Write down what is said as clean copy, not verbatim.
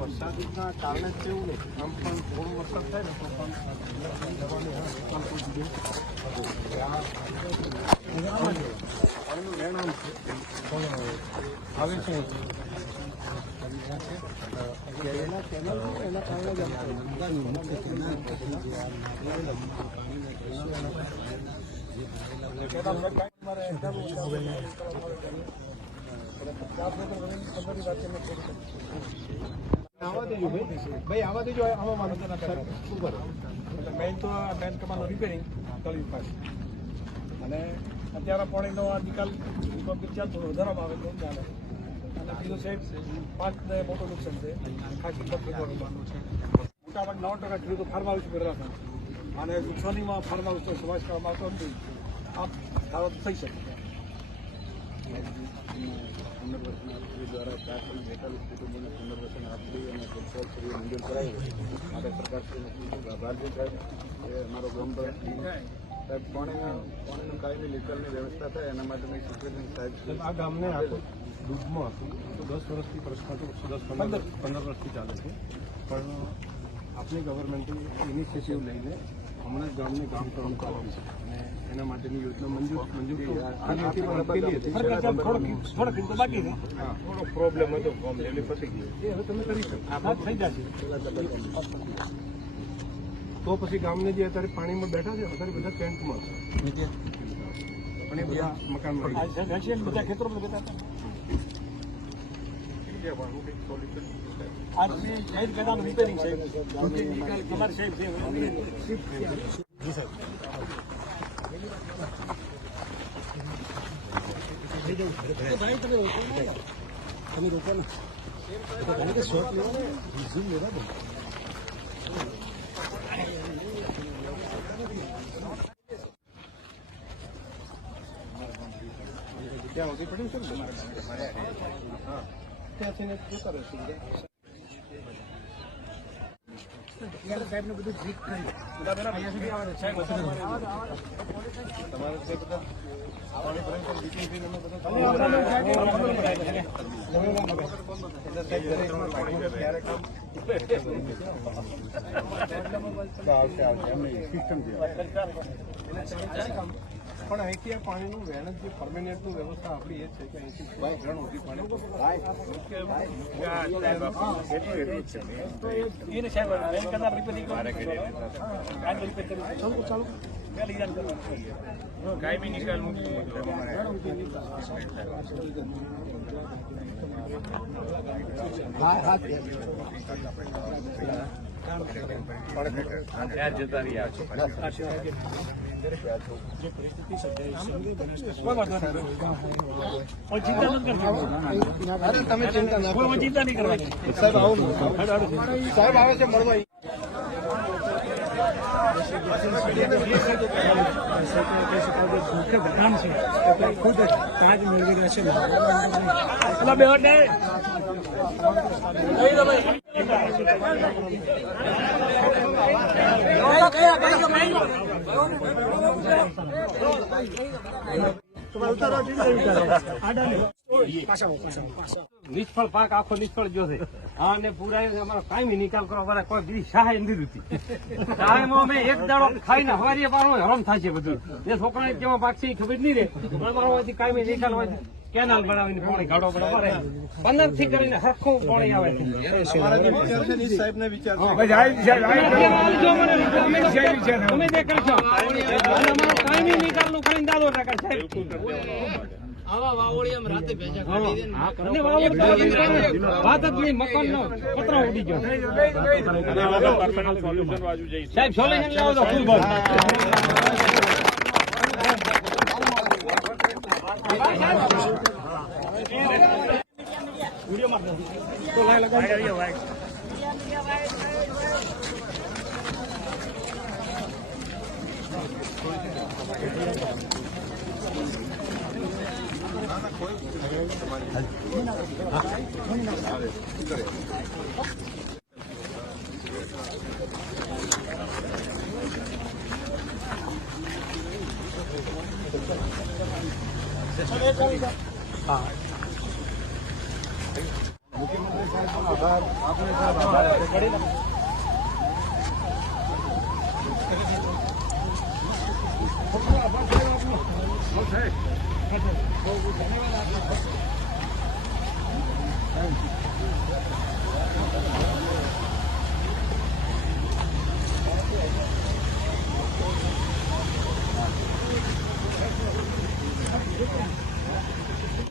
વરસાદના કારણે જ એવું નહીં, આમ પણ થોડો વરસાદ થાય ને તો પણ આવે છે એના આવા દેજો ભાઈ આવા દેજો. આમાં માનો શું કરો એટલે મેઇન તો મેઇન કમાનું રિપેરિંગ તળિયું પાસે, અને અત્યારે પાણીનો આ નિકાલ ચાલતો વધારવામાં આવે તો ચાલે. અને બીજું સાહેબ 5 મોટું નુકસાન છે. ખાસ મોટાભાગ 9% ખેડૂતો ફાર્મ હાઉસ ભરેલા હતા, અને નુકસાનીમાં ફાર્મ હાઉસનો સમાવેશ કરવામાં આવતો નથી. આ ધારો થઈ શકે. 15 વર્ષના દ્વારા 442 કુટુંબોને પુનર્વસન આપી અને સરકારશ્રીએ મંજૂર કરાયું. માટે સરકારશ્રીનો ખૂબ આભાર છે સાહેબ. એ અમારો ગામ પર સાહેબ પાણીનું કાયમી નિકાલની વ્યવસ્થા થાય એના માટે મેં સિચ્યુએશન સાહેબ આ ગામને આખું ડૂબમાં હતું તો 10 વર્ષથી પ્રશ્ન હતો. 15 વર્ષથી ચાલે છે, પણ આપણી ગવર્મેન્ટે ઇનિશિયેટિવ લઈને હમણાં જ ગામને ગામ કામ કરવાનું છે અને એના માટેની યોજના મંજૂર થોડો પ્રોબ્લેમ હતો, ફોર્મ લેવલી પતી ગયું. એ હવે તમે કરી શકો, થઈ જશે. તો પછી ગામને જે અત્યારે પાણીમાં બેઠા છે અત્યારે બધા ટેન્ટમાં છે, પણ એ બધા મકાનમાં બધા ખેતરોમાં બેઠા હતા. રિપેરિંગ સાહેબ તમારી સાહેબ તમે રોકો ને કારણ કે શોટ લેવા રિઝ્યુમ લેવા દો. ત્યાં સુધી પડ્યું છે ને હા ત્યાંથી જતા રહેશે. સાહેબ ને બધું જીત કર્યું તમારે બધા પણ અહીંથી આ પાણીનું વહેણ જે પરમેનન્ટનું વ્યવસ્થા આપણી એ છે કે અહીંથી 22 જણ સુધી પાણી કાયમી નિકાલ જતા રહ્યા જે પરિસ્થિતિ તમે ચિંતા નહીં કરવાની. સાહેબ આવો સાહેબ આવે છે મળવા. મુખ્ય બધામ છે ખુદ તાજ મેળવી રહેશે. નિષ્ફળ પાક આખો નિષ્ફળ ગયો છે. હા અને પૂરા અમારો કાયમી નિકાલ કરવા કોઈ બીજી સહાય નથી દીધી. સહાયમાં અમે એક દાડો ખાઈને હવારીએ પાડો હરમ થાય છે બધું. એ છોકરાને કેવા પાક છે એ ખબર નહીં રે. અમારામાંથી કાયમી નિકાલ હોય કેનાલ બનાવીને પાણી ગાડો બનાવે 15 થી કરીને હરખું પાણી આવે. અમે જે કરશો કાયમી નિકાલ નું કરીને દાદો ટકા સાહેબ આવા વાવોળિયામાં રાતે ભેજા કાઢી દે ને અને વાત જ નહીં, મકાનનો પતરો ઉડી ગયો. સાહેબ સોલ્યુશન લાવો તો ફૂલ ભર. મુખ્યમંત્રી સાહેબનો આભાર. આપણે સાહેબ આભાર વ્યક્ત કરીને ધન્યવાદ.